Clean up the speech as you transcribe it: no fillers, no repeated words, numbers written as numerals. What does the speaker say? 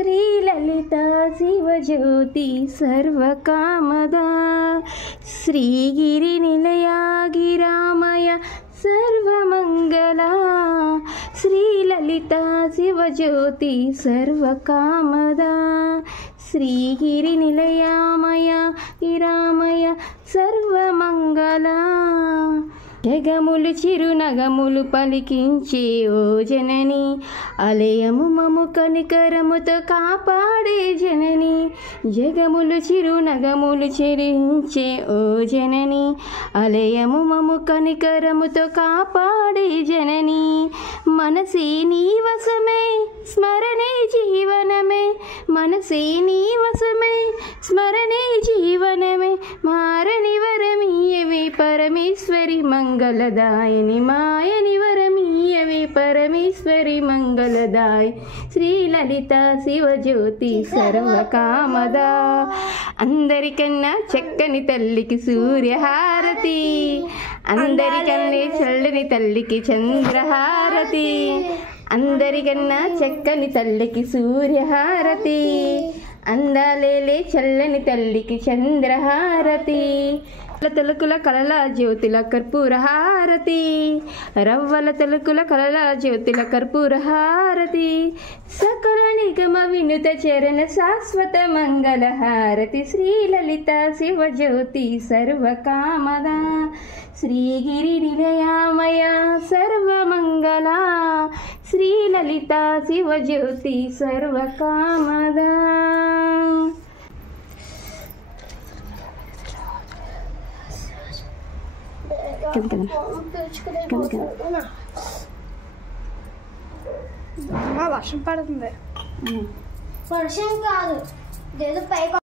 శ్రీలలిత శివజ్యోతి సర్వకామదా శ్రీగిరి నిలయా గిరామయ సర్వమంగళా శ్రీలలిత శివజ్యోతి సర్వకామదా శ్రీగిరి నిలయామయ గిరామయ సర్వమంగళా జగములు చిరునగములు పలికించే ఓ జనని అలయము మము కనికరముతో కాపాడే జనని జగములు చిరునగములు చెరించే ఓ జనని అలయము మము కనికరముతో కాపాడే జనని మనసే నీ వశమే స్మరణే జీవనమే మనసే నీ వశమే స్మరణే జీవనమే మారని వరమీయవే పరమేశ్వరి మంగళదాయని మాయని వరమీయవే పరమేశ్వరి మంగళదాయ శ్రీలలిత శివజ్యోతి సర్వకామదా అందరికన్నా చక్కని తల్లికి సూర్యహారతి అందరికన్నా చల్లని తల్లికి చంద్రహారతి అందరికన్నా చక్కని తల్లికి సూర్యహారతి అందాలేలే చల్లని తల్లికి చంద్రహారతి తలుకుల కలల జ్యోతిల కర్పూర హారతి రవ్వల తలుకుల కలల జ్యోతిల కర్పూర హారతి సకల నిగమ వినుత చరణ శాశ్వత మంగళ హారతి శ్రీలలిత శివజ్యోతి సర్వకామదా శ్రీగిరి నిలయామయ సర్వమంగళా శ్రీలలిత శివజ్యోతి సర్వకామదా వర్షం పడుతుంది వర్షం కాదు ఏదో పైకి